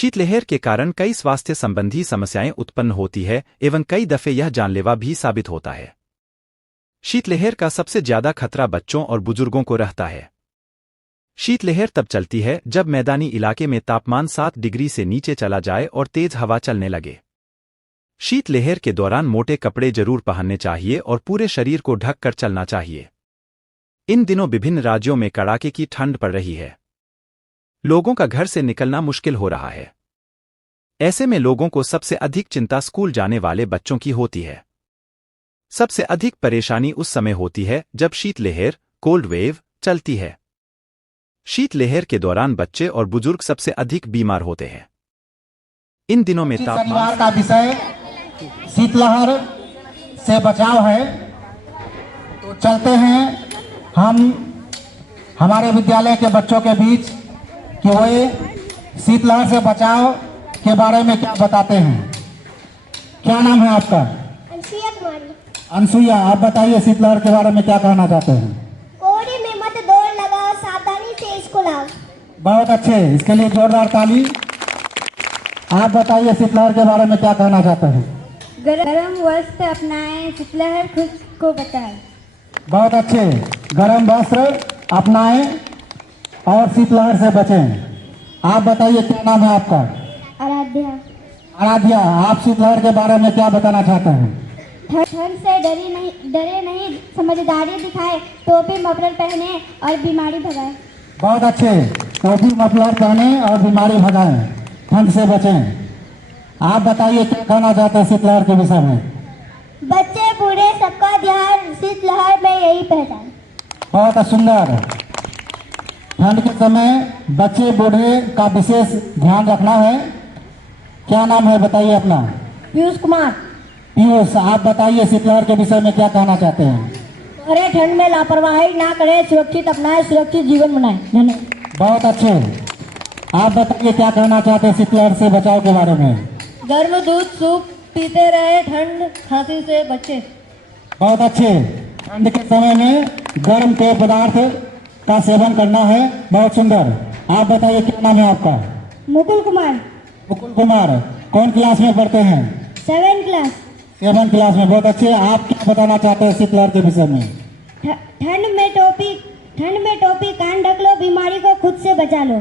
शीतलहर के कारण कई स्वास्थ्य संबंधी समस्याएं उत्पन्न होती है एवं कई दफे यह जानलेवा भी साबित होता है। शीतलहर का सबसे ज्यादा खतरा बच्चों और बुजुर्गों को रहता है। शीतलहर तब चलती है जब मैदानी इलाके में तापमान 7 डिग्री से नीचे चला जाए और तेज हवा चलने लगे। शीतलहर के दौरान मोटे कपड़े जरूर पहनने चाहिए और पूरे शरीर को ढककर चलना चाहिए। इन दिनों विभिन्न राज्यों में कड़ाके की ठंड पड़ रही है। लोगों का घर से निकलना मुश्किल हो रहा है। ऐसे में लोगों को सबसे अधिक चिंता स्कूल जाने वाले बच्चों की होती है। सबसे अधिक परेशानी उस समय होती है जब शीतलहर कोल्ड वेव चलती है। शीतलहर के दौरान बच्चे और बुजुर्ग सबसे अधिक बीमार होते हैं। इन दिनों में तापमान का विषय शीतलहर से बचाव है। तो चलते हैं हम हमारे विद्यालय के बच्चों के बीच कि वे शीतलहर से बचाव के बारे में क्या बताते हैं। क्या नाम है आपका? अनसुईया कुमारी। अनसुईया, आप बताइए शीतलहर के बारे में क्या कहना चाहते हैं। कोहरे में मत दौड़ लगाओ, सावधानी से स्कूल आओ। बहुत अच्छे, इसके लिए जोरदार ताली। आप बताइए शीतलहर के बारे में क्या कहना चाहते हैं। गरम वस्त्र अपनाएं, शीतलहर खुद को बचाएं। बहुत अच्छे, गरम वस्त्र अपनाएं और शीतलहर से बचें। आप बताइए क्या नाम है आपका? आराध्या। आराध्या, आप शीतलहर के बारे में क्या बताना चाहते हैं। ठंड से डरे नहीं, समझदारी दिखाए, टोपी मफलर पहने और बीमारी भगाए। बहुत अच्छे, टोपी मफलर पहने और बीमारी भगाएं, ठंड से बचें। आप बताइए क्या कहना चाहते हैं शीतलहर के विषय में। बच्चे बूढ़े सबका ध्यान, शीतलहर में यही पहचान। बहुत सुंदर। ठंड के समय बच्चे बूढ़े का विशेष ध्यान रखना है। क्या नाम है बताइए अपना? पीयूष कुमार। पीयूष, आप बताइए शीतलहर के विषय में क्या कहना चाहते हैं। अरे ठंड में लापरवाही ना करें, सुरक्षित अपनाएं, सुरक्षित जीवन बनाएं। धन्यवाद। बहुत अच्छे, आप बताइए क्या कहना चाहते हैं शीतलहर से बचाव के बारे में। गर्म दूध सूप पीते रहे, ठंड खांसी से बचे। बहुत अच्छे, ठंड के समय में गर्म पेय पदार्थ का सेवन करना है। बहुत सुंदर। आप बताइए क्या नाम है आपका? मुकुल कुमार। मुकुल कुमार, कौन क्लास में पढ़ते हैं? 7th class. 7th क्लास में। बहुत अच्छे, आप क्या बताना चाहते हैं शीतलहर के विषय में। ठंड में टोपी कान ढक लो, बीमारी को खुद से बचा लो।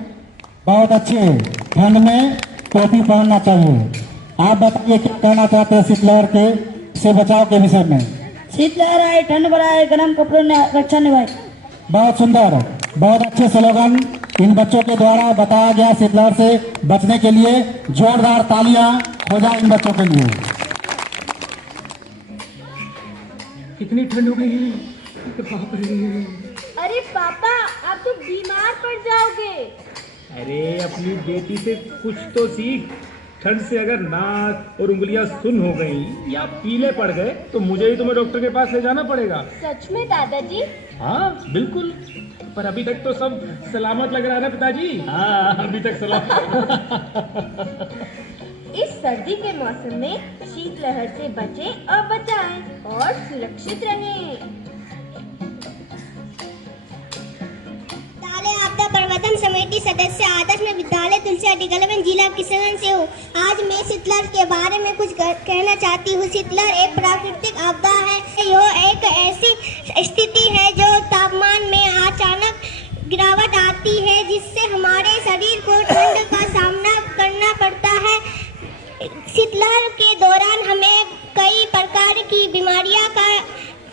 बहुत अच्छे, ठंड में टोपी पहनना चाहिए। आप बताइए क्या कहना चाहते हैं शीतलहर के से बचाव के विषय में। शीतलहर आए, ठंड बढ़ाए, गर्म कपड़ों ने रक्षा निभाए। बहुत सुंदर, बहुत अच्छे स्लोगन इन बच्चों के द्वारा बताया गया। शीतलहर से बचने के लिए जोरदार तालियां हो जाए इन बच्चों के लिए। कितनी ठंड हो गई। अरे पापा, आप तो बीमार पड़ जाओगे। अरे अपनी बेटी से कुछ तो सीख। ठंड से अगर नाक और उंगलियां सुन्न हो गई या पीले पड़ गए तो मुझे ही तुम्हें डॉक्टर के पास ले जाना पड़ेगा। सच में दादाजी? हाँ बिल्कुल, पर अभी तक तो सब सलामत लग रहा है ना पिताजी। हाँ अभी तक सलामत। इस सर्दी के मौसम में शीतलहर से बचें और बचाएं और सुरक्षित रहें। आपदा प्रबंधन समिति सदस्य आदर्श में विद्यालय तुलसिया डिगलवन जिला किशनगंज से हूँ। आज मैं शीतलहर के बारे में कुछ कहना चाहती हूँ। शीतलहर एक प्राकृतिक आपदा है। यह एक ऐसी स्थिति है जो तापमान में अचानक गिरावट आती है, जिससे हमारे शरीर को ठंड का सामना करना पड़ता है। शीतलहर के दौरान हमें कई प्रकार की बीमारियां का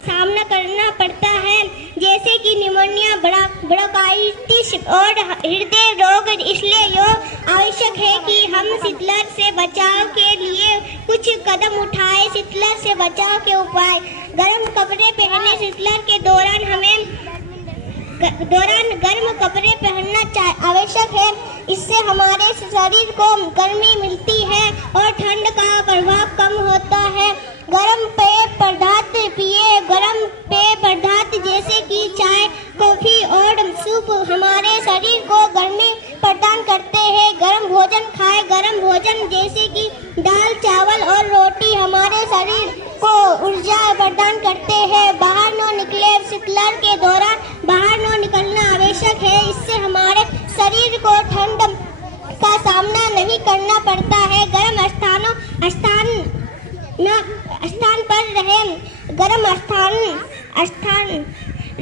सामना करना पड़ता है, जैसे कि निमोनिया, ब्रोंकाइटिस और हृदय रोग। इसलिए यह आवश्यक है कि हम शीतलहर से बचाव के लिए कुछ कदम उठाएं। शीतलहर से बचाव के उपाय: गर्म कपड़े पहने। शीतलहर के दौरान गर्म कपड़े पहनना आवश्यक है। इससे हमारे शरीर को गर्मी मिलती है और ठंड का प्रभाव कम होता है। गर्म पेय पदार्थ पिए। गर्म पेय पदार्थ जैसे कि चाय, कॉफी और सूप हमारे शरीर को गर्मी प्रदान करते हैं। गर्म भोजन खाएं। गर्म भोजन जैसे कि दाल, चावल और रोटी हमारे शरीर को ऊर्जा प्रदान करते हैं। बाहर न निकले। शीतलहर के दौरान बाहर न निकलना आवश्यक है। इससे हमारे शरीर को ठंड का सामना नहीं करना पड़ता है। गर्म स्थान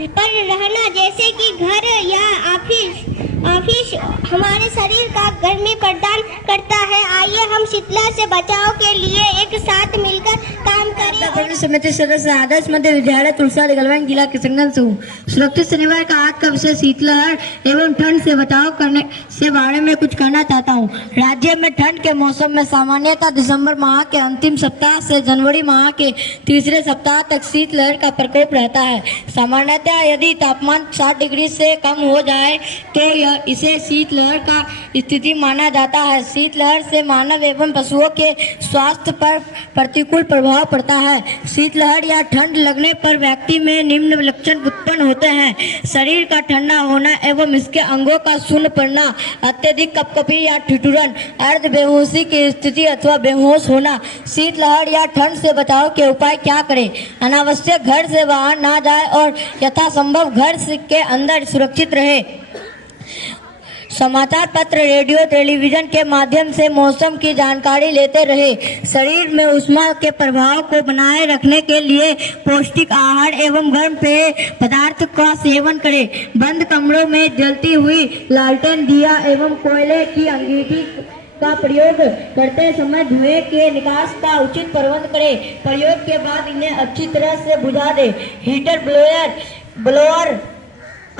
पर रहना जैसे कि घर या ऑफिस हमारे शरीर का गर्मी प्रदान करता है। आइए हम शीतलहर से बचाव के लिए एक साथ मिलकर काम करें। समिति सदस्य आदर्श मध्य विद्यालय तुलसा गलवान जिला किशनगंज से हूँ। सुरक्षित शनिवार का आज का विषय शीतलहर एवं ठंड से बचाव करने से बारे में कुछ कहना चाहता हूँ। राज्य में ठंड के मौसम में सामान्यतः दिसंबर माह के अंतिम सप्ताह से जनवरी माह के तीसरे सप्ताह तक शीतलहर का प्रकोप रहता है। सामान्यतः यदि तापमान 60 डिग्री से कम हो जाए तो इसे शीतलहर का स्थिति माना जाता है। शीतलहर से मानव एवं पशुओं के स्वास्थ्य पर प्रतिकूल प्रभाव पड़ता है। शीतलहर या ठंड लगने पर व्यक्ति में निम्न लक्षण उत्पन्न होते हैं: शरीर का ठंडा होना एवं इसके अंगों का शून्य पड़ना, अत्यधिक कपकपी या ठिठुरन, अर्ध बेहोशी की स्थिति अथवा बेहोश होना। शीतलहर या ठंड से बचाव के उपाय क्या करें? अनावश्यक घर से बाहर ना जाए और यथासंभव घर के अंदर सुरक्षित रहे। समाचार पत्र, रेडियो, टेलीविजन के माध्यम से मौसम की जानकारी लेते रहे। शरीर में उष्मा के प्रभाव को बनाए रखने के लिए पौष्टिक आहार एवं गर्म पेय पदार्थ का सेवन करें। बंद कमरों में जलती हुई लालटेन, दिया एवं कोयले की अंगीठी का प्रयोग करते समय धुएं के निकास का उचित प्रबंध करें। प्रयोग के बाद इन्हें अच्छी तरह से बुझा दें। हीटर, ब्लोअर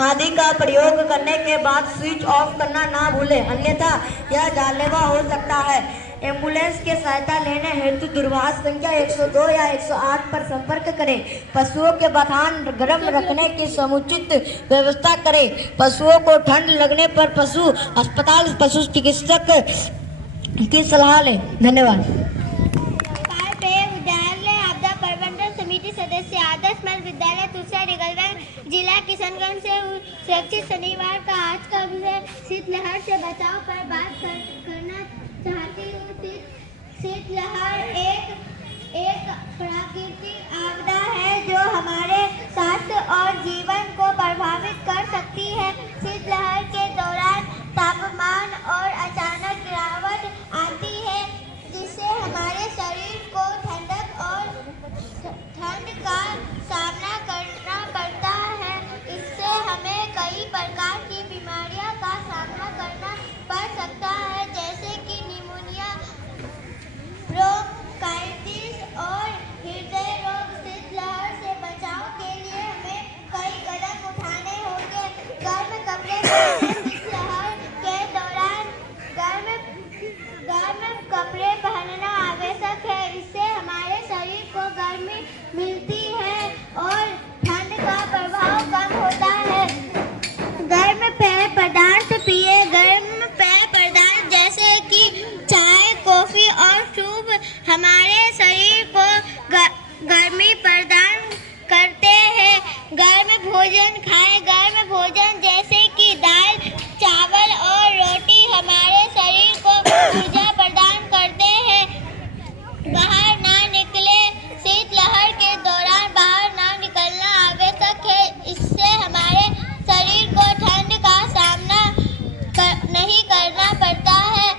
आदि का प्रयोग करने के बाद स्विच ऑफ करना ना भूलें, अन्यथा यह जानलेवा हो सकता है। एम्बुलेंस की सहायता लेने हेतु दूरभाष संख्या 102 या 108 पर संपर्क करें। पशुओं के बथान गर्म रखने की समुचित व्यवस्था करें। पशुओं को ठंड लगने पर पशु अस्पताल पशु चिकित्सक की सलाह लें। धन्यवाद। समिति सदस्य आदर्श मध्य विद्यालय तुलसा गलवान जिला किशनगंज से सुरक्षित शनिवार का आज का विषय शीतलहर से बचाव पर बात करना चाहती हूँ। शीतलहर एक प्राकृतिक आपदा है जो हमारे स्वास्थ्य और जीवन को प्रभावित कर सकती है। शीतलहर के दौरान तापमान और अचानक गिरावट आती है जिससे हमारे शरीर को ठंडक और ठंड का सामना करना पड़ता है। इससे हमें कई प्रकार की बीमारियों का सामना करना पड़ सकता है जैसे कि निमोनिया, ब्रोंकाइटिस और हृदय रोग। शीतलहर से बचाव के लिए हमें कई कदम उठाने होंगे। गर्म कपड़े पहनें। शीतलहर के दौरान गर्म कपड़े पहनना आवश्यक है। इससे हमारे शरीर को गर्मी मिलती है और ठंड का प्रभाव कम होता है। गर्म पेय पदार्थ पिए। गर्म पेय पदार्थ जैसे कि चाय, कॉफी और सूप हमारे शरीर को गर्मी प्रदान करते हैं। गर्म भोजन खाएं। गर्म भोजन जैसे कि दाल, चावल और रोटी हमारे शरीर को ऊर्जा प्रदान करते हैं। बाहर ना निकले। शीतलहर के दौरान बाहर ना निकलना आवश्यक है। इससे हमारे शरीर को ठंड का सामना नहीं करना पड़ता है।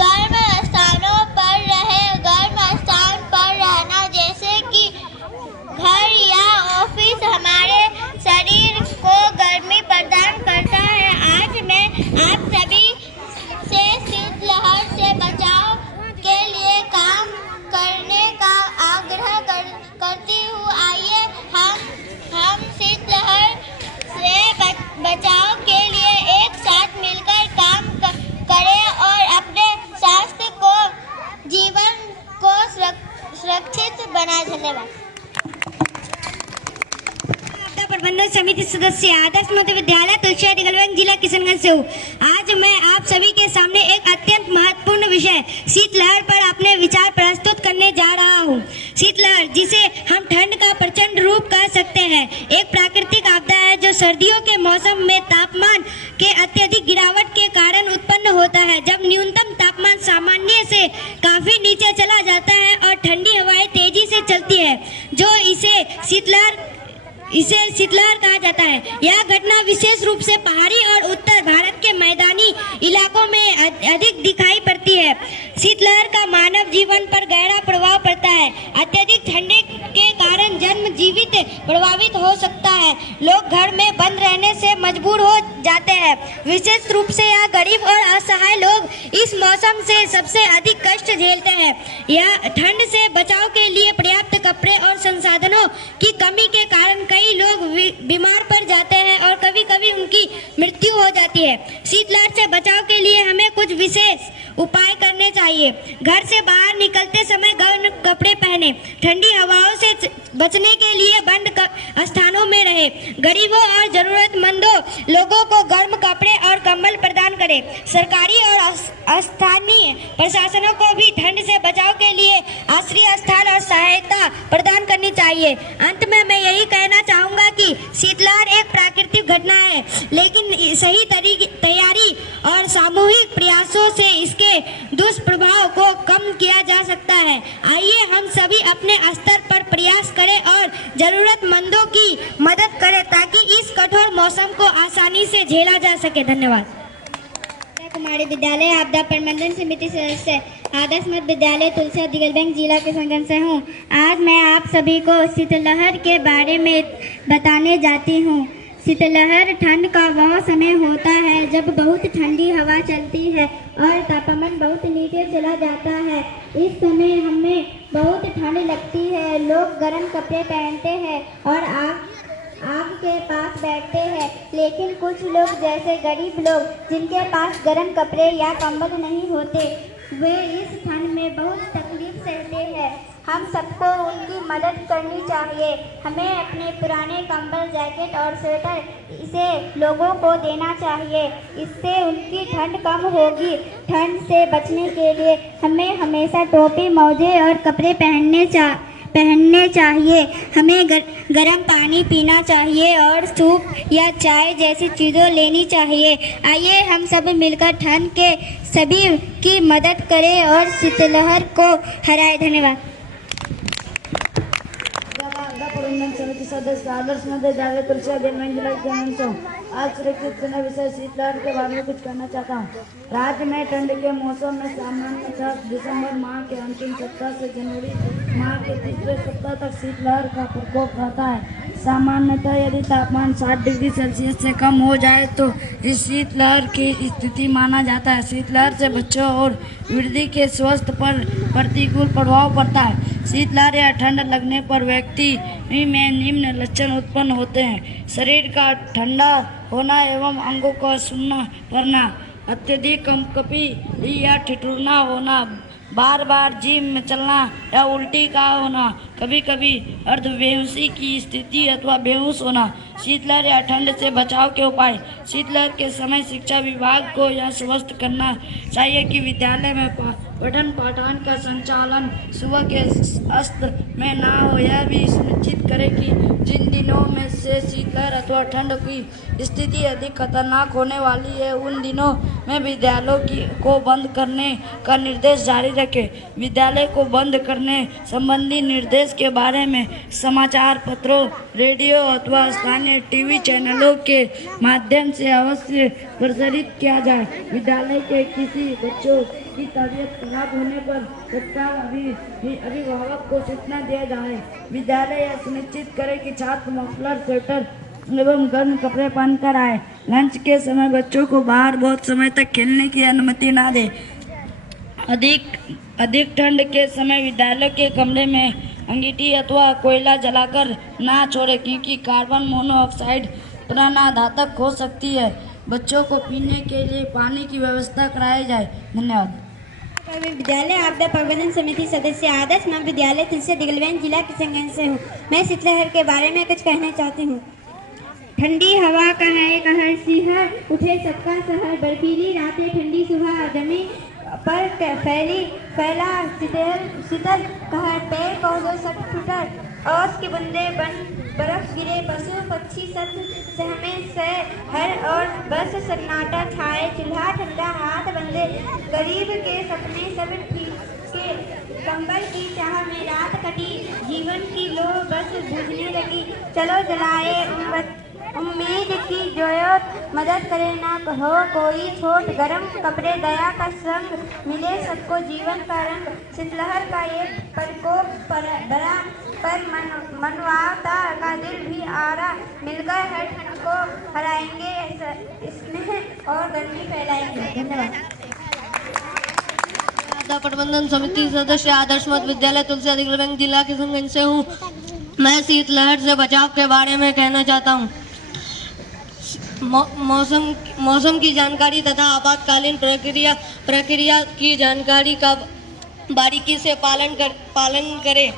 गर्म स्थानों पर रहें। गर्म स्थान पर रहना जैसे कि घर या ऑफिस हमारे शरीर को गर्मी प्रदान करता है। आज मैं आप सभी से शीतलहर से बचाव के लिए काम करने का आग्रह करती हूँ। आइए हम शीतलहर से बचाव के लिए एक साथ मिलकर काम करें और अपने स्वास्थ्य को, जीवन को सुरक्षित बनाए। धन्यवाद। प्रबंधन समिति सदस्य आदर्श मध्य विद्यालय तुलसा गलवान जिला किशनगंज से हूँ। आज मैं आप सभी के सामने एक अत्यंत महत्वपूर्ण विषय शीतलहर पर अपने विचार प्रस्तुत करने जा रहा हूँ। शीतलहर, जिसे हम ठंड का प्रचंड रूप कह सकते हैं, एक प्राकृतिक आपदा है जो सर्दियों के मौसम में तापमान के अत्यधिक गिरावट के कारण उत्पन्न होता है। जब न्यूनतम तापमान सामान्य से काफी नीचे चला जाता है और ठंडी हवाएं तेजी से चलती है, जो इसे शीतलहर कहा जाता है। यह घटना विशेष रूप से पहाड़ी और उत्तर भारत के मैदानी इलाकों में अधिक दिखाई पड़ती है। शीतलहर का मानव जीवन पर गहरा प्रभाव पड़ता है। अत्यधिक ठंडे के कारण जन जीवित प्रभावित हो सकता है। लोग घर में बंद रहने से मजबूर हो जाते हैं। विशेष रूप से यह गरीब और असहाय लोग इस मौसम से सबसे अधिक कष्ट झेलते हैं। यह ठंड से बचाव के लिए पर्याप्त कपड़े और संसाधनों की कमी के कारण कई लोग बीमार पड़ जाते हैं और कभी-कभी उनकी मृत्यु हो जाती है। शीतलहर से बचाव के लिए हमें कुछ विशेष उपाय करने चाहिए। घर से बाहर निकलते समय गर्म कपड़े पहने, ठंडी हवाओं से बचने के लिए बंद स्थानों में रहे, गरीबों और जरूरतमंदों लोगों को गर्म कपड़े और कंबल प्रदान करें। सरकारी और स्थानीय प्रशासनों को भी ठंड से बचाव के लिए आश्रय स्थल और सहायता प्रदान करनी चाहिए। अंत में मैं यही कहना चाहूँगा कि शीतलहर एक प्राकृतिक घटना है, लेकिन सही तैयारी और सामूहिक प्रयासों से इसके दुष्प्रभाव को कम किया जा सकता है। आइए हम सभी अपने स्तर पर प्रयास करें और जरूरतमंदों की मदद करें ताकि इस कठोर मौसम को आसानी से झेला जा सके। धन्यवाद। कुमारी विद्यालय आपदा प्रबंधन समिति सदस्य आदर्श मध्य विद्यालय तुलसी दिगलबैंक जिला किशनगंज से हूँ। आज मैं आप सभी को शीतलहर के बारे में बताने जाती हूँ। शीतलहर ठंड का वह समय होता है जब बहुत ठंडी हवा चलती है और तापमान बहुत नीचे चला जाता है। इस समय हमें बहुत ठंड लगती है। लोग गर्म कपड़े पहनते हैं और आग के पास बैठते हैं, लेकिन कुछ लोग जैसे गरीब लोग जिनके पास गर्म कपड़े या कंबल नहीं होते, वे इस ठंड में बहुत तकलीफ सहते हैं। हम सबको उनकी मदद करनी चाहिए। हमें अपने पुराने कंबल, जैकेट और स्वेटर इसे लोगों को देना चाहिए। इससे उनकी ठंड कम होगी। ठंड से बचने के लिए हमें हमेशा टोपी, मोजे और कपड़े पहनने चाहिए। हमें गर्म पानी पीना चाहिए और सूप या चाय जैसी चीज़ें लेनी चाहिए। आइए हम सब मिलकर ठंड के सभी की मदद करें और शीतलहर को हराएं। धन्यवाद। प्रबंधन समिति सदस्य आदर्श मध्य विद्यालय तुलसी दिगलबैंक जिला किशनगंज से हूँ। आज सुरक्षित सुना विषय शीतलहर के बारे में कुछ कहना चाहता हूँ। राज्य में ठंड के मौसम में सामान्यतः दिसंबर माह के अंतिम सप्ताह से जनवरी माह के तीसरे सप्ताह तक शीतलहर का प्रकोप रहता है। सामान्यतः यदि तापमान 60 डिग्री सेल्सियस से कम हो जाए तो इस शीतलहर की स्थिति माना जाता है। शीतलहर से बच्चों और वृद्धि के स्वास्थ्य पर प्रतिकूल प्रभाव पड़ता है। शीतलहर या ठंड लगने पर व्यक्ति में निम्न लक्षण उत्पन्न होते हैं: शरीर का ठंडा होना एवं अंगों का सूना पड़ना, अत्यधिक कंपकपी या ठिठुरना होना, बार बार जीभ में चलना या उल्टी का होना, कभी कभी अर्धबेहोशी की स्थिति अथवा बेहोश होना। शीतलहर या ठंड से बचाव के उपाय। शीतलहर के समय शिक्षा विभाग को यह स्पष्ट करना चाहिए कि विद्यालय में पठन पाठन का संचालन सुबह के अस्त में ना हो। यह भी सुनिश्चित करें कि जिन दिनों में से शीतलहर अथवा ठंड की स्थिति अधिक खतरनाक होने वाली है उन दिनों में विद्यालयों को बंद करने का निर्देश जारी रखें। विद्यालय को बंद करने संबंधी निर्देश के बारे में समाचार पत्रों, रेडियो अथवा स्थानीय टीवी चैनलों के माध्यम से अवश्य प्रसारित किया जाए। विद्यालय के किसी बच्चों की तबीयत खराब होने पर तत्काल अभिभावक को सूचना दिया जाए। विद्यालय यह सुनिश्चित करे कि छात्र मफलर, स्वेटर एवं गर्म कपड़े पहनकर आए। लंच के समय बच्चों को बाहर बहुत समय तक खेलने की अनुमति ना दे। अधिक ठंड के समय विद्यालय के कमरे में अंगीठी अथवा कोयला जलाकर ना छोड़े, क्योंकि कार्बन मोनोऑक्साइड प्राणघातक हो सकती है। बच्चों को पीने के लिए पानी की व्यवस्था कराई जाए। धन्यवाद। विद्यालय आपदा प्रबंधन समिति सदस्य आदर्श मध्य विद्यालय तुलसी दिगलबैंक जिला किशनगंज से हूँ। मैं शीतलहर के बारे में कुछ कहना चाहती हूँ। ठंडी हवा कहे कहर सिहर उठे सबका शहर, बर्फीली रातें ठंडी सुबह, जमीन पर फैला शीतल कहर, पेड़ पौधों सब टूटर, ओस की बूंदे बर्फ गिरे, पशु पक्षी सब सहमे हर और बस सन्नाटा छाए, चूल्हा ठंडा हाथ बंदे, गरीब के सपने सब के कंबल की चाह में रात कटी, जीवन की लो बस बुझने लगी, चलो जलाए उम्मीद की जोयत मदद करे ना हो कोई छोट गरम कपड़े दया का संग मिले सबको जीवन का रंग शीतलहर का एक प्रकोप पर बड़ा पर मनवाता का दिल भी आरा मिलकर हर ठंड को हराएंगे स्नेह और गर्मी फैलाएंगे। धन्यवाद। आपदा प्रबंधन समिति सदस्य आदर्श मध्य विद्यालय तुलसी अधिगलबंग जिला किशनगंज से हूँ। मैं शीतलहर से बचाव के बारे में कहना चाहता हूँ। मौसम की जानकारी तथा आपातकालीन प्रक्रिया की जानकारी का बारीकी से पालन करें।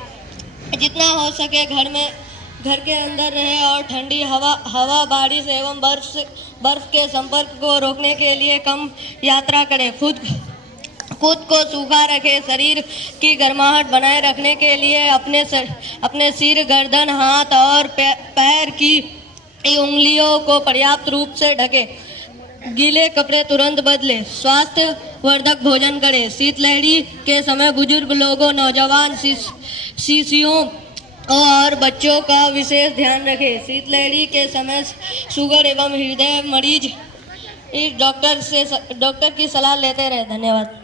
जितना हो सके घर के अंदर रहे और ठंडी हवा बारिश एवं बर्फ के संपर्क को रोकने के लिए कम यात्रा करें। खुद को सूखा रखें। शरीर की गर्माहट बनाए रखने के लिए अपने सिर, गर्दन, हाथ और पैर की उंगलियों को पर्याप्त रूप से ढकें। गीले कपड़े तुरंत बदलें। स्वास्थ्य वर्धक भोजन करें। शीतलहरी के समय बुजुर्ग लोगों, नौजवान, शिशुओं और बच्चों का विशेष ध्यान रखें। शीतलहरी के समय शुगर एवं हृदय मरीज डॉक्टर की सलाह लेते रहे। धन्यवाद।